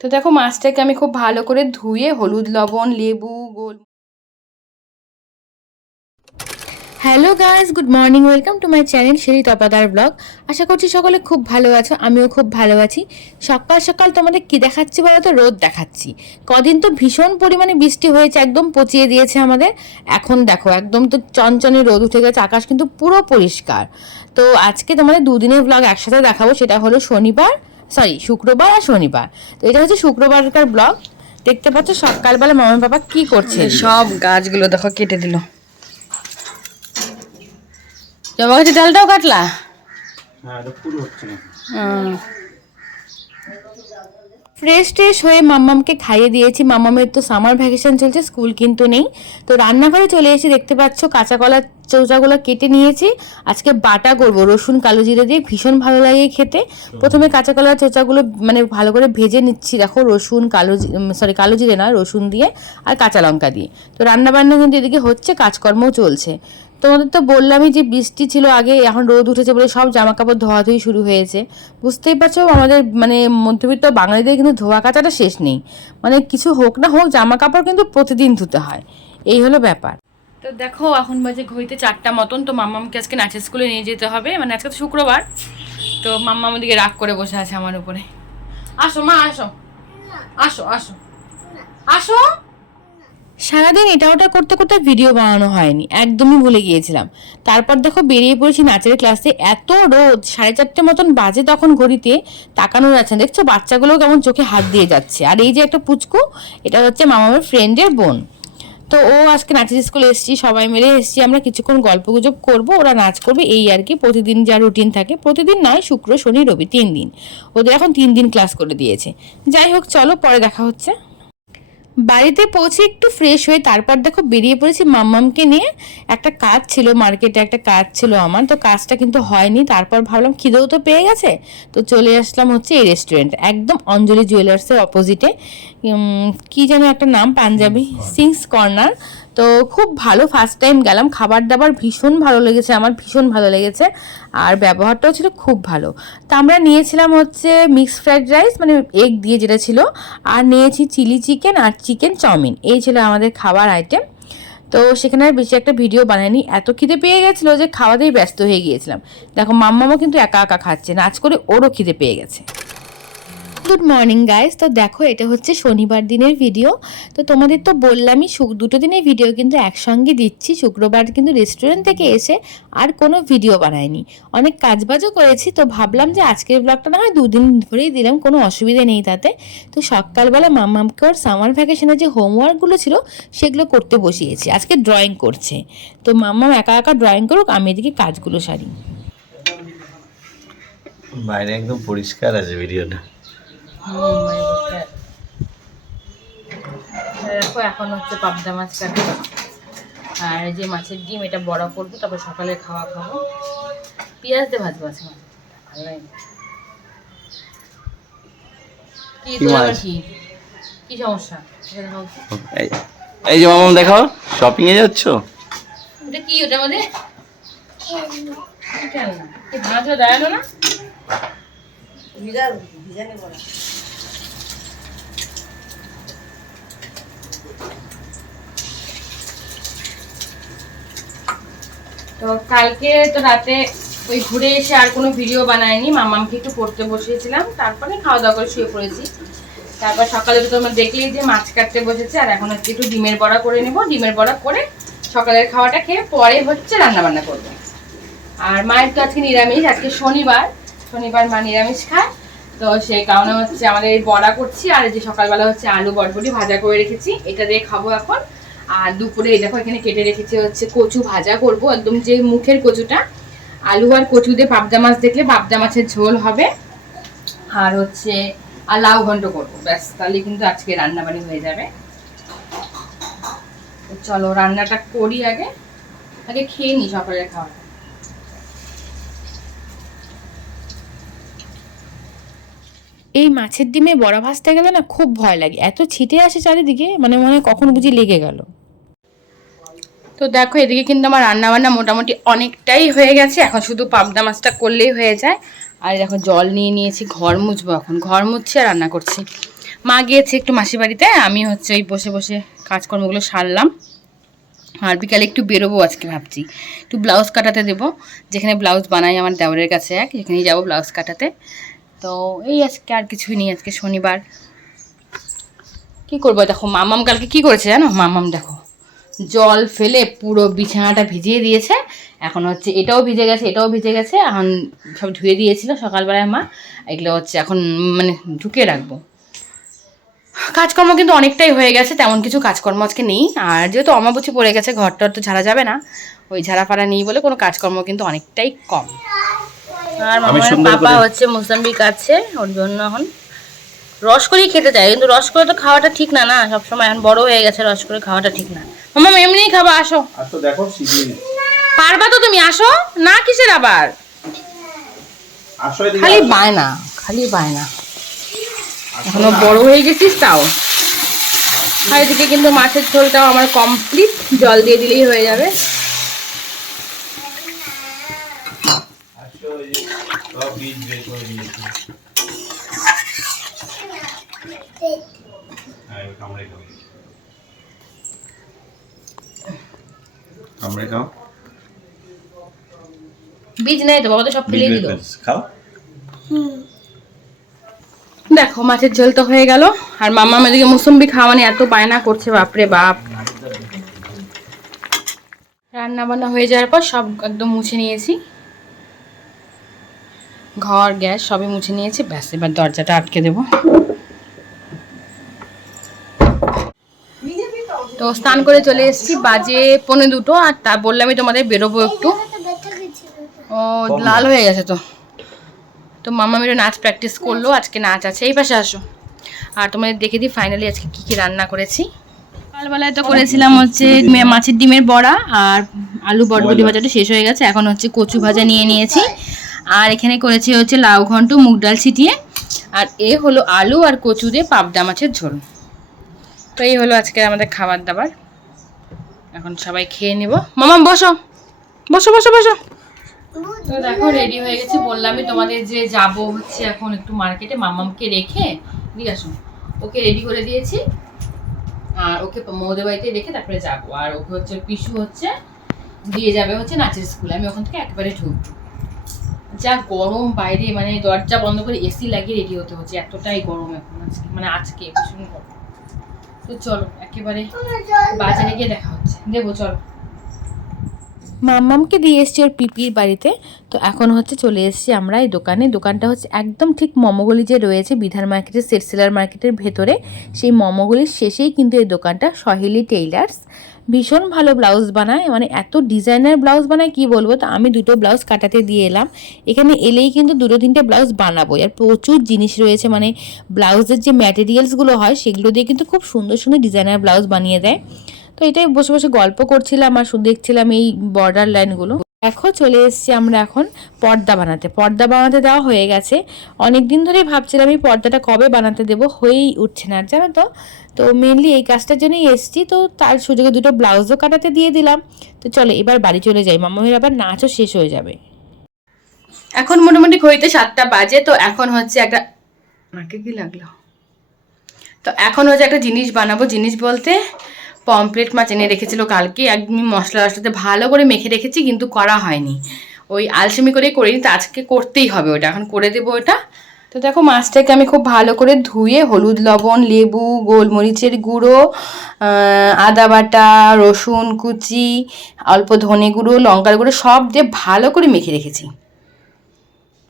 তো দেখো মাছটাকে আমি খুব ভালো করে ধুয়ে হলুদ লবণ লেবু গোল। Hello guys, good morning, welcome to my channel Shiri Tapadar blog. আশা করছি সকলে খুব ভালো আছো, আমিও খুব ভালো আছি। সকাল সকাল তোমাদের কি দেখাচ্ছি বলো তো? রোদ দেখাচ্ছি। কদিন তো ভীষণ পরিমাণে বৃষ্টি হয়েছে, একদম পচিয়ে দিয়েছে আমাদের। এখন দেখো একদম তো চনচনে রোদ উঠে গেছে, আকাশ কিন্তু পুরো পরিষ্কার। তো আজকে তোমাদের দুদিনের ব্লগ একসাথে দেখাবো, সেটা হলো শুক্রবার আর শনিবার। তো এটা হচ্ছে শুক্রবারকার ব্লগ। দেখতে পাচ্ছ সকালবেলা মামা বাবা কি করছে, সব গাছগুলো দেখো কেটে দিল। জবা গাছের ডালটাও কাটলা? ফ্রেশ হয়ে মাম্মামকে খাইয়ে দিয়েছি। মাম্মামের তো সামার ভ্যাকেশন চলছে, স্কুল কিন্তু নেই। তো রান্নাঘরে চলে এসে দেখতে পাচ্ছ কাঁচা কলার চৌচাগুলো কেটে নিয়েছি। আজকে বাটা করবো রসুন কালো জিরে দিয়ে, ভীষণ ভালো লাগে খেতে। প্রথমে কাঁচা কলার চৌচাগুলো মানে ভালো করে ভেজে নিচ্ছি, দেখো রসুন কালো জিরে না, রসুন দিয়ে আর কাঁচা লঙ্কা দিয়ে। তো রান্নাবান্না কিন্তু এদিকে হচ্ছে, কাজকর্মও চলছে। তোমাদের তো বললামই যে বৃষ্টি ছিল আগে, এখন রোদ উঠেছে বলে সব জামা কাপড় ধোয়াধুয়ি শুরু হয়েছে। বুঝতেই পারছো আমাদের মানে মধ্যবিত্ত বাঙালিদের কিন্তু ধোয়া কাচাটা শেষ নেই। মানে কিছু হোক না হোক জামা কাপড় কিন্তু প্রতিদিন ধুতে হয়, এই হলো ব্যাপার। তো দেখো এখন বাজে ঘড়িতে 4টা মতন। তো মাম্মামকে আজকে নাচের স্কুলে নিয়ে যেতে হবে, মানে আজকে তো শুক্রবার। তো মাম্মা আমাদেরকে রাগ করে বসে আছে আমার উপরে। আসো মা, আসো আসো আসো আসো। সারাদিন এটা ওটা করতে করতে ভিডিও বানানো হয়নি, একদমই ভুলে গিয়েছিলাম। তারপর দেখো বেরিয়ে পড়েছি নাচের ক্লাসে। এত রোদ, 4:30 মতন বাজে তখন ঘড়িতে। তাকানো যাচ্ছে না, দেখছো বাচ্চাগুলো কেমন চোখে হাত দিয়ে যাচ্ছে। আর এই যে একটা পুচকু, এটা হচ্ছে মামার ফ্রেন্ডের বোন। তো ও আজকে নাচের স্কুলে এসেছি, সবাই মিলে এসেছি আমরা, কিছুক্ষণ গল্প গুজব করবো, ওরা নাচ করবে, এই আর কি। প্রতিদিন যা রুটিন থাকে, প্রতিদিন নয়, শুক্র শনি রবি 3 দিন। ওদের এখন 3 দিন ক্লাস করে দিয়েছে। যাই হোক চলো, পরে দেখা হচ্ছে। বাড়িতে পৌঁছে একটু ফ্রেশ হয়ে তারপর দেখো বেরিয়ে পড়েছি মাম্মামকে নিয়ে। একটা কাজ ছিল মার্কেটে, একটা কাজ ছিল আমার, তো কাজটা কিন্তু হয়নি। তারপর ভাবলাম খিদেও তো পেয়ে গেছে, তো চলে আসলাম হচ্ছে এই রেস্টুরেন্ট, একদম অঞ্জলি জুয়েলার্সের অপোজিটে। কি যেন একটা নাম, পাঞ্জাবি সিংস কর্নার। তো খুব ভালো, ফার্স্ট টাইম গেলাম। খাবার দাবার ভীষণ ভালো লেগেছে, আমার ভীষণ ভালো লেগেছে। আর ব্যবহারটাও ছিল খুব ভালো। তো আমরা নিয়েছিলাম হচ্ছে মিক্সড ফ্রাইড রাইস, মানে এগ দিয়ে যেটা ছিল। আর নিয়েছি চিলি চিকেন আর চিকেন চাউমিন, এই ছিল আমাদের খাবার আইটেম। তো সেখানে আর বেশি একটা ভিডিও বানায়নি, এত খিদে পেয়ে গেছিলো যে খাওয়াতেই ব্যস্ত হয়ে গিয়েছিলাম। দেখো মাম্মামও কিন্তু একা একা খাচ্ছে, নাচ করে ওরও খিদে পেয়ে গেছে। Good morning guys. তো দেখো এটা হচ্ছে শনিবার দিনের ভিডিও। তো তোমাদের তো বললামই দুটো দিনের ভিডিও কিন্তু একসঙ্গে দিচ্ছি। শুক্রবার কিন্তু রেস্টুরেন্ট থেকে এসে আর কোনো ভিডিও বানাইনি, অনেক কাজবাজও করেছি। তো ভাবলাম যে আজকের ব্লগটা না হয় 2 দিন ধরেই দিলাম, কোনো অসুবিধা নেই তাতে। তো সকালবেলা মাম্মামকে ওর সামার ভ্যাকেশনে যে হোমওয়ার্কগুলো ছিল সেগুলো করতে বসিয়েছি। আজকে ড্রয়িং করছে, তো মাম্মাম একা একা ড্রয়িং করুক, আমি এদিকে কাজগুলো সারি। বাইরে একদম পরিষ্কার আছে ভিডিওটা। দেখো এখন হচ্ছে পাবদা মাছ কাটবো, আর যে মাছের ডিম এটা বড়া করবো, তারপর সকালে খাওয়া খাবো। পেঁয়াজ দিয়ে ভাজবো আছে মাছ, ভালো লাগে। কি তোমার কি সমস্যা? এই যে মামা দেখো, শপিং এ যাচ্ছ? এটা কি, ওটা মানে ভাজা দাঁড়ালো না। তো কালকে তো রাতে ওই ঘুরে এসে আর কোনো ভিডিও বানায়নি, মামামকে একটু পড়তে বসিয়েছিলাম, তারপরে খাওয়া দাওয়া করে শুয়ে পড়েছি। তারপর সকালে তো তোমরা দেখলেই যে মাছ কাটতে বসেছে, আর এখন হচ্ছে একটু ডিমের বড়া করে নেবো। ডিমের বড়া করে সকালের খাওয়াটা খেয়ে পরে হচ্ছে রান্না বান্না করবো। আর মায়ের তো আজকে নিরামিষ, আজকে শনিবার, শনিবার মা নিরামিষ খায়। তো সেই কারণে হচ্ছে আমাদের এই বড়া করছি, আর এই যে সকালবেলা হচ্ছে আলু বটবটি ভাজা করে রেখেছি, এটা দিয়ে খাবো এখন। আর দুপুরে এই দেখো এখানে কেটে রেখেছি হচ্ছে কচু ভাজা করব, একদম যে মুখের কচুটা। আলু আর কচু দিয়ে পাবদা মাছ দেখলে পাবদা মাছের ঝোল হবে। আর হচ্ছে আর লাউ ঘন্ট করবো, ব্যাস তাহলে কিন্তু আজকে রান্নাবাড়ি হয়ে যাবে। চলো রান্নাটা করি, আগে আগে খেয়ে নি সকালের খাওয়াটা। এই মাছের ডিমে বড়া ভাজতে গেলে না খুব ভয় লাগে, এত ছিটে আসে চারিদিকে, মানে মনে হয় কখন বুঝি লেগে গেল। তো দেখো এদিকে কিন্তু আমার রান্নাবান্না মোটামুটি অনেকটাই হয়ে গেছে, এখন শুধু পাবদা মাছটা করলেই হয়ে যায়। আর দেখো জল নিয়ে নিয়েছি, ঘর মুছবো, এখন ঘর মুছছি আর রান্না করছি। মা গিয়েছে একটু মাসির বাড়িতে, আমি হচ্ছে ওই বসে বসে কাজকর্মগুলো সারলাম। আর বিকালে একটু বেরোবো আজকে ভাবছি, একটু ব্লাউজ কাটাতে দেবো, যেখানে ব্লাউজ বানাই আমার দেওরের কাছে যেখানেই যাবো ব্লাউজ কাটাতে। তো এই আজকে আর কিছুই নেই, আজকে শনিবার। কি করবো দেখো, মামাম কালকে কি করেছে জানো? মামাম দেখো জল ফেলে পুরো বিছানাটা ভিজিয়ে দিয়েছে। এখন হচ্ছে এটাও ভিজে গেছে, এটাও ভিজে গেছে, এখন সব ধুয়ে দিয়েছিল সকালবেলায় মা। এগুলো হচ্ছে এখন মানে ঢুকিয়ে রাখবো। কাজকর্ম কিন্তু অনেকটাই হয়ে গেছে, তেমন কিছু কাজকর্ম আজকে নেই। আর যেহেতু অমাবস্যা পড়ে গেছে, ঘরটার তো ঝাড়া যাবে না, ওই ঝাড়া ফাড়া নেই বলে কোনো কাজকর্ম কিন্তু অনেকটাই কম। আর মামার পাপা হচ্ছে মোসাম্বি কাটছে, ওর জন্য এখন রস করেই খেতে চাই, কিন্তু রস করে তো খাওয়াটা ঠিক না, না সবসময়। এখন বড় হয়ে গেছে, রস করে খাওয়াটা ঠিক না। মামা এমনিই খাবা, আসো। দেখো পারবা তো তুমি, আসো না। কিসের আবার খালি বায়না, খালি বায়না। এখনো বড় হয়ে গেছিস তাও। আর এদিকে কিন্তু মাছের ঝোলটাও আমার কমপ্লিট, জল দিয়ে দিলেই হয়ে যাবে। বীজ নেই তো বাবা, তো সব ফেলে দিল। দেখো মাছের ঝোল তো হয়ে গেল। আর মাম্মা এদিকে মুসম্বি খাওয়া মানে এত বায়না করছে, বাপরে বাপ। রান্না বান্না হয়ে যাওয়ার পর সব একদম মুছে নিয়েছি, ঘর গ্যাস সবই মুছে নিয়েছি। ব্যাস এবার দরজাটা আটকে দেবো। তো স্নান করে চলে এসেছি, বাজে 1:45। আর তা বললামই তোমাদের বেরোবো একটু। ও লাল হয়ে গেছে তো। তো মাম্মা মেয়ের নাচ প্র্যাকটিস করলো, আজকে নাচ আছে। এই পাশে আসো। আর তোমাদের দেখে দিই ফাইনালি আজকে কী কী রান্না করেছি। সকালবেলায় তো করেছিলাম হচ্ছে মাছের ডিমের বড়া আর আলু বটবটি ভাজাটা শেষ হয়ে গেছে, এখন হচ্ছে কচু ভাজা নিয়ে নিয়েছি। আর এখানে করেছি হচ্ছে লাউ ঘন্ট মুগ ডাল ছিটিয়ে। আর এ হলো আলু আর কচু দিয়ে পাবদা মাছের ঝোল। তো এই হলো আজকে আমাদের খাবার দাবার। এখন সবাই খেয়ে নেব। মামা বসো বসো বসো বসো। তো দেখো রেডি হয়ে গেছে, বললামই তোমাদের যে যাব হচ্ছে এখন একটু মার্কেটে, মামামকে রেখে দিয়ে আসো। ওকে রেডি করে দিয়েছি, আর ওকে মৌদের বাড়িতে রেখে তারপরে যাবো। আর ওকে হচ্ছে পিসু হচ্ছে দিয়ে যাবে হচ্ছে নাচের স্কুলে, আমি ওখান থেকে একেবারে ঢুকবো। যা গরম বাইরে, মানে দরজা বন্ধ করে এসি লাগিয়ে রেডি হতে হচ্ছে, এতটাই গরম এখন আজকে, মানে আজকে ভীষণ গরম। তো চলো একেবারে বাজারে গিয়ে দেখা হচ্ছে, দেবো চলো। মাম্মামকে দিয়ে এসছি ওর পিপির বাড়িতে। তো এখন হচ্ছে চলে এসছি আমরা এই দোকানে। দোকানটা হচ্ছে একদম ঠিক মমগলি যে রয়েছে বিধান মার্কেটের সেটসেলার মার্কেটের ভেতরে, সেই মমগলির শেষেই কিন্তু এই দোকানটা, সহেলি টেইলার্স। ভীষণ ভালো ব্লাউজ বানায়, মানে এত ডিজাইনার ব্লাউজ বানায় কি বলবো। তো আমি দুটো ব্লাউজ কাটাতে দিয়ে এলাম। এখানে এলেই কিন্তু 2-3টে ব্লাউজ বানাবো। আর প্রচুর জিনিস রয়েছে, মানে ব্লাউজের যে ম্যাটেরিয়ালসগুলো হয় সেগুলো দিয়ে কিন্তু খুব সুন্দর সুন্দর ডিজাইনার ব্লাউজ বানিয়ে দেয়। তো এটাই বসে বসে গল্প করছিলাম আর শুধু দেখছিলাম এই বর্ডার লাইনগুলো। দেখো চলে এসেছি আমরা এখন পর্দা বানাতে। পর্দা বানাতে দেওয়া হয়ে গেছে, অনেক দিন ধরেই ভাবছিলাম এই পর্দাটা কবে বানাতে দেবো, হয়েই উঠছে না আর জানো তো। তো মেনলি এই কাজটার জন্যই এসেছি। তো তার সুযোগে দুটো ব্লাউজও কাটাতে দিয়ে দিলাম। তো চলো এবার বাড়ি চলে যাই, মামামের আবার নাচও শেষ হয়ে যাবে। এখন মোটামুটি ঘড়িতে 7টা বাজে। তো এখন হচ্ছে একটা আমাকে কি লাগলো, তো এখন হচ্ছে একটা জিনিস বানাবো। জিনিস বলতে পমফ্রেট মাছ এনে রেখেছিল কালকে, একদমই মশলা টশলাতে ভালো করে মেখে রেখেছি, কিন্তু করা হয়নি, ওই আলসেমি করেই করিনি। তো আজকে করতেই হবে ওটা, এখন করে দেবো ওটা। তো দেখো মাছটাকে আমি খুব ভালো করে ধুয়ে হলুদ লবণ লেবু গোলমরিচের গুঁড়ো আদা বাটা রসুন কুচি অল্প ধনে গুঁড়ো লঙ্কার গুঁড়ো সব দিয়ে ভালো করে মেখে রেখেছি,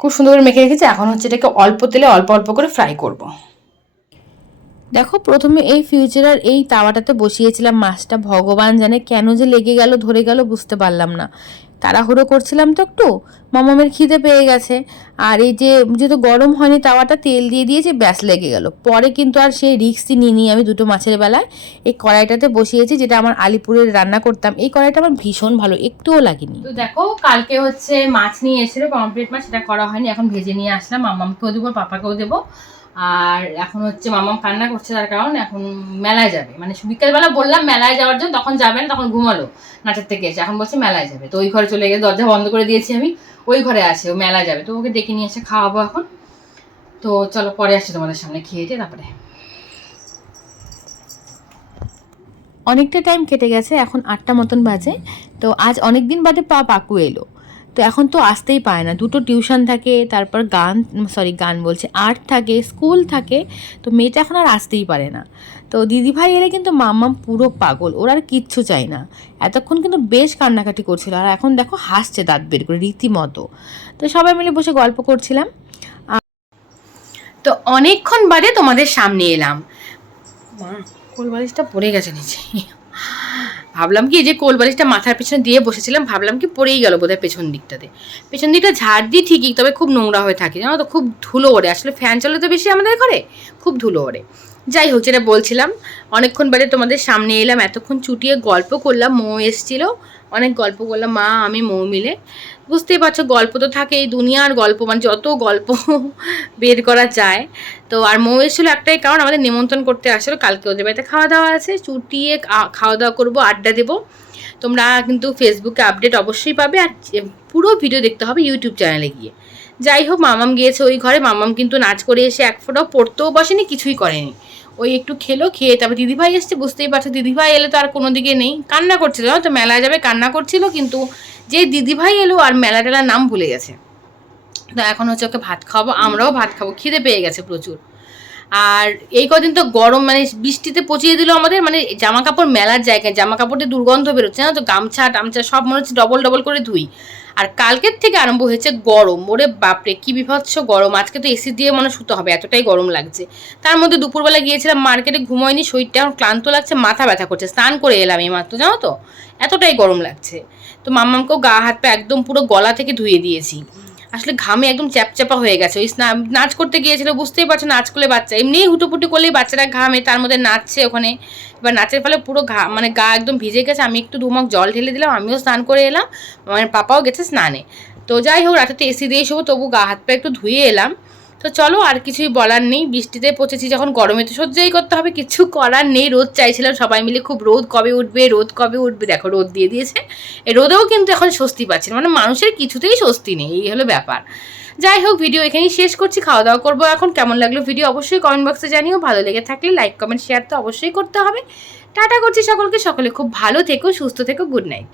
খুব সুন্দর করে মেখে রেখেছি। এখন হচ্ছে এটাকে অল্প তেলে অল্প অল্প করে ফ্রাই করব। দেখো প্রথমে এই ফিউচারার এই তাওয়াটাতে বসিয়েছিলাম মাছটা, ভগবান জানে কেন যে লেগে গেল ধরে গেল বুঝতে পারলাম না। তাড়াহুড়ো করছিলাম তো একটু, মামামের খিদে পেয়ে গেছে। আর এই যে যেহেতু গরম হয়নি তাওয়াটা, তেল দিয়ে দিয়েছি, ব্যাস লেগে গেল। পরে কিন্তু আর সেই রিস্কই নিয়ে আমি দুটো মাছের বেলায় এই কড়াইটাতে বসিয়েছি, যেটা আমার আলিপুরের রান্না করতাম। এই কড়াইটা আমার ভীষণ ভালো, একটুও লাগেনি। তো দেখো কালকে হচ্ছে মাছ নিয়ে এসেছিলো পমফ্রেট মাছ, সেটা করা হয়নি, এখন ভেজে নিয়ে আসলাম। মামামকেও দেবো পাপাকেও দেবো। আর এখন হচ্ছে মামাম কান্না করছে, তার কারণ এখন মেলায় যাবে, মানে বিকেলবেলা বললাম মেলায় যাওয়ার জন্য, তখন যাবে না, তখন ঘুমালো নাচের থেকে এসে, এখন বলছে মেলায় যাবে। তো ওই ঘরে চলে গেছে, দরজা বন্ধ করে দিয়েছি আমি, ওই ঘরে আছে, ও মেলায় যাবে। তো ওকে ডেকে নিয়ে এসে খাওয়াবো এখন। তো চলো পরে আসছি তোমাদের সামনে, খেয়ে তারপরে অনেকটা টাইম কেটে গেছে, এখন 8টা মতন বাজে। তো আজ অনেক দিন বাদে পাকু এলো। তো এখন তো আসতেই পায় না, দুটো টিউশন থাকে, তারপর গান বলছে আর্ট থাকে, স্কুল থাকে। তো মেয়েটা এখন আর আসতেই পারে না। তো দিদিভাই এলে কিন্তু মাম্মাম পুরো পাগল, ওর আর কিচ্ছু চাই না। এতক্ষণ কিন্তু বেশ কান্নাকাটি করছিল, আর এখন দেখো হাসছে দাঁত বের করে রীতিমতো। তো সবাই মিলে বসে গল্প করছিলাম। তো অনেকক্ষণ বাদে তোমাদের সামনে এলাম। মা, কোলবালিশটা পড়ে গেছে নিচে। ভাবলাম কি, যে কোলবালিশটা মাথার পেছনে দিয়ে বসেছিলাম, ভাবলাম কি পড়েই গেল বোধহয় পেছন দিকটাতে। পেছন দিকটা ঝাড় দিই ঠিকই, তবে খুব নোংরা হয়ে থাকে জানো তো, খুব ধুলো ওড়ে। আসলে ফ্যান চলে তো বেশি আমাদের ঘরে, খুব ধুলো ওড়ে। যাই হোক, যেটা বলছিলাম, অনেকক্ষণ বাদে তোমাদের সামনে এলাম, এতক্ষণ চুটিয়ে গল্প করলাম। মৌ এসেছিল, অনেক গল্প করলাম মা আমি মৌ মিলে। বুঝতেই পারছো, গল্প তো থাকে, এই দুনিয়ার গল্প, মানে যত গল্প বের করা যায়। তো আর মৌ এসেছিল একটাই কারণ, আমাদের নিমন্ত্রণ করতে আসলো, কালকে ওদের বাড়িতে খাওয়া দাওয়া আছে, চুটিয়ে খাওয়া দাওয়া করবো, আড্ডা দেবো। তোমরা কিন্তু ফেসবুকে আপডেট অবশ্যই পাবে, আর পুরো ভিডিও দেখতে হবে ইউটিউব চ্যানেলে গিয়ে। যাই হোক, মামাম গিয়েছে ওই ঘরে, মামাম কিন্তু নাচ করে এসে এক ফোঁটাও পড়তেও বসেনি, কিছুই করেনি। ওই একটু খেলো, খেয়ে তারপর দিদিভাই এসছে, বুঝতেই পারছো দিদিভাই এলে তো আর কোনো দিকে নেই, কান্না করছিল তো, মেলায় যাবে কান্না করছিল, কিন্তু যে দিদিভাই এলো আর মেলা টেলার নাম ভুলে গেছে। তো এখন হচ্ছে ওকে ভাত খাওয়াবো, আমরাও ভাত খাবো, খিদে পেয়ে গেছে প্রচুর। আর এই কদিন তো গরম, মানে বৃষ্টিতে পচিয়ে দিল আমাদের, মানে জামা কাপড় মেলার জায়গায় জামা কাপড়ে দুর্গন্ধ বেরোচ্ছে না তো, গামছা টামছা সব মনে হচ্ছে ডবল ডবল করে ধুই। আর কালকের থেকে আরম্ভ হয়েছে গরম, ওরে বাপরে কি বিভৎস গরম। আজকে তো এসি দিয়ে মনে শুতে হবে, এতটাই গরম লাগছে। তার মধ্যে দুপুরবেলা গিয়েছিলাম মার্কেটে, ঘুমোয়নি, শরীরটা এখন ক্লান্ত লাগছে, মাথা ব্যথা করছে, স্নান করে এলাম এই মাত্র জানো তো, এতটাই গরম লাগছে। তো মাম্মামকেও গা হাত পা একদম পুরো গলা থেকে ধুয়ে দিয়েছি, আসলে ঘামে একদম চ্যাপচ্যাপা হয়ে গেছে। ওই নাচ করতে গিয়েছিল, বুঝতেই পারছো, নাচ করলে বাচ্চা এমনিই হুটোপুটি করলেই বাচ্চারা ঘামে, তার মধ্যে নাচছে ওখানে। এবার নাচের ফলে পুরো মানে গা একদম ভিজে গেছে। আমি একটু দুমক জল ঢেলে দিলাম, আমিও স্নান করে এলাম, আমার পাপাও গেছে স্নানে। তো যাই হোক, রাতে তো এসি দিয়ে শোবো, তবু গা হাত পা একটু ধুয়ে এলাম। তো চলো, আর কিছুই বলার নেই, বৃষ্টিতে পচেছি যখন, গরমে তো সহ্যই করতে হবে, কিছু করার নেই। রোদ চাইছিলাম সবাই মিলে খুব, রোদ কবে উঠবে, রোদ কবে উঠবে, দেখো রোদ দিয়ে দিয়েছে। এই রোদেও কিন্তু এখন স্বস্তি পাচ্ছি না, মানে মানুষের কিছুতেই স্বস্তি নেই, এই হলো ব্যাপার। যাই হোক, ভিডিও এখানেই শেষ করছি, খাওয়া দাওয়া করবো এখন। কেমন লাগলো ভিডিও অবশ্যই কমেন্ট বক্সে জানিও, ভালো লেগে থাকলে লাইক কমেন্ট শেয়ার তো অবশ্যই করতে হবে। টাটা করছি সকলকে, সকলে খুব ভালো থেকো, সুস্থ থেকো, গুড নাইট।